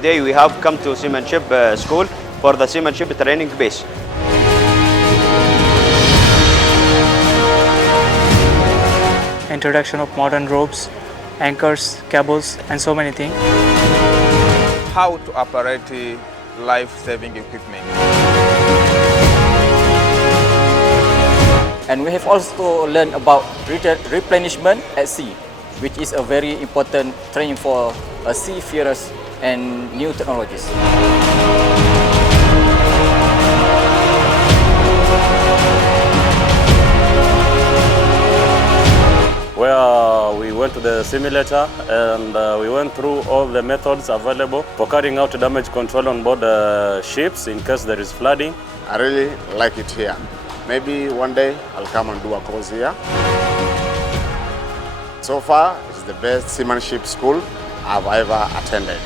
Today we have come to Seamanship School for the Seamanship training base. Introduction of modern ropes, anchors, cables, and so many things. How to operate life-saving equipment. And we have also learned about replenishment at sea, which is a very important training for seafarers and new technologies. Where we went to the simulator and we went through all the methods available for carrying out damage control on board ships in case there is flooding. I really like it here. Maybe one day I'll come and do a course here. So far, it's the best seamanship school I've ever attended.